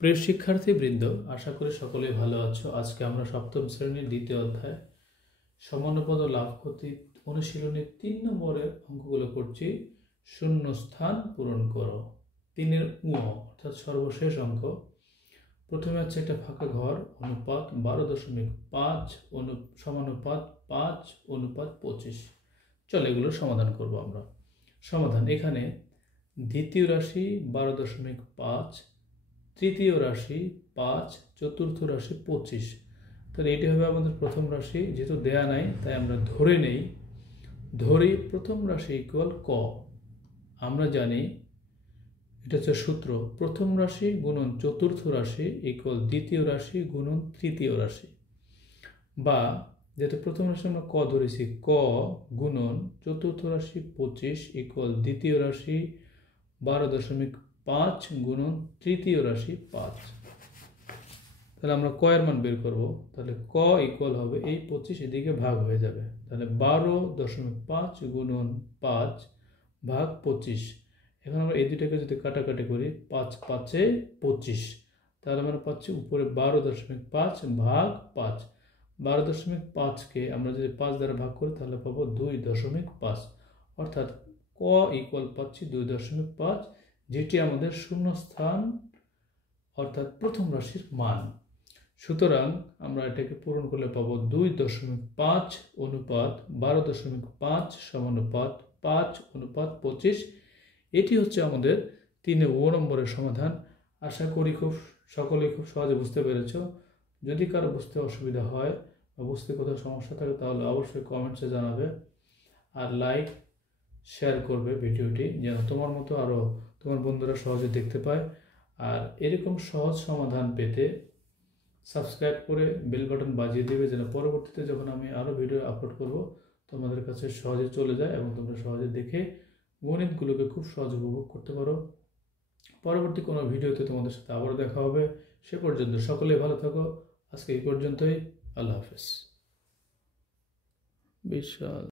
প্রিয় শিক্ষার্থীবৃন্দ, আশা করি সকলেই ভালো আছো। আজকে আমরা সপ্তম শ্রেণীর দ্বিতীয় অধ্যায় সমানুপদ লাভ ক্ষতি অনুশীলনী 3 নম্বরের অঙ্কগুলো করছি। শূন্য স্থান পূরণ করো। 3-এর অর্থাৎ সর্বশেষ অঙ্ক। প্রথমে হচ্ছে একটা ফাঁকা ঘর, অনুপাত 12.5 সমানুপাত 5:25। চলো এগুলো সমাধান করব আমরা। সমাধান: এখানে দ্বিতীয় রাশি 12.5, তৃতীয় রাশি 5, চতুর্থ রাশি 25। তাহলে এটি হবে আমাদের প্রথম রাশি। যেহেতু দেয়া নাই তাই আমরা ধরি প্রথম রাশি ইকুয়াল ক। আমরা জানি এটা হচ্ছে সূত্র, প্রথম রাশি গুণন চতুর্থ রাশি ইকুয়াল দ্বিতীয় রাশি গুণন তৃতীয় রাশি। বা যেহেতু প্রথম রাশি আমরা ক ধরেছি, ক গুণন চতুর্থ রাশি 25 ইকুয়াল দ্বিতীয় রাশি 12.5 গুণন তৃতীয় রাশি 5। তাহলে আমরা ক এর মান বের করব। তাহলে ক ইকুয়াল হবে এই 25 এদিকে ভাগ হয়ে যাবে। তাহলে 12.5 গুণন 5 ভাগ 25। এখন আমরা এই দুটাকে যদি কাটাকাটি করি, 5 5-এ 25, তাহলে আমরা পাচ্ছি উপরে 12.5 ভাগ 5। 12.5কে আমরা যদি 5 দ্বারা ভাগ করি তাহলে পাবো 2.5, অর্থাৎ ক ইকুয়াল পাচ্ছি 2.5, যেটি আমাদের শূন্যস্থান অর্থাৎ প্রথম রাশির মান। সুতরাং আমরা এটাকে পূরণ করলে পাবো 2.5 অনুপাত 12.5 সমানুপাত 5:25। এটি হচ্ছে আমাদের 3 নম্বরের সমাধান। আশা করি সকলেই খুব সহজে বুঝতে পেরেছ। যদি কারো বুঝতে অসুবিধা হয় বা বুঝতে কোথাও সমস্যা থাকে তাহলে অবশ্যই কমেন্টসে জানাবে, আর লাইক শেয়ার করবে ভিডিওটি, যেন তোমার মতো আরও তোমার বন্ধুরা সহজে দেখতে পায়। আর এরকম সহজ সমাধান পেতে সাবস্ক্রাইব করে বেল বাটন বাজিয়ে দেবে, যেন পরবর্তীতে যখন আমি আরও ভিডিও আপলোড করব তোমাদের কাছে সহজে চলে যায় এবং তোমরা সহজে দেখে গণিতগুলোকে খুব সহজে উপভোগ করতে পারো। পরবর্তী কোনো ভিডিওতে তোমাদের সাথে আবারও দেখা হবে। সে পর্যন্ত সকলে ভালো থাকো। আজকে এই পর্যন্তই। আল্লাহ হাফেজ। বিশাল।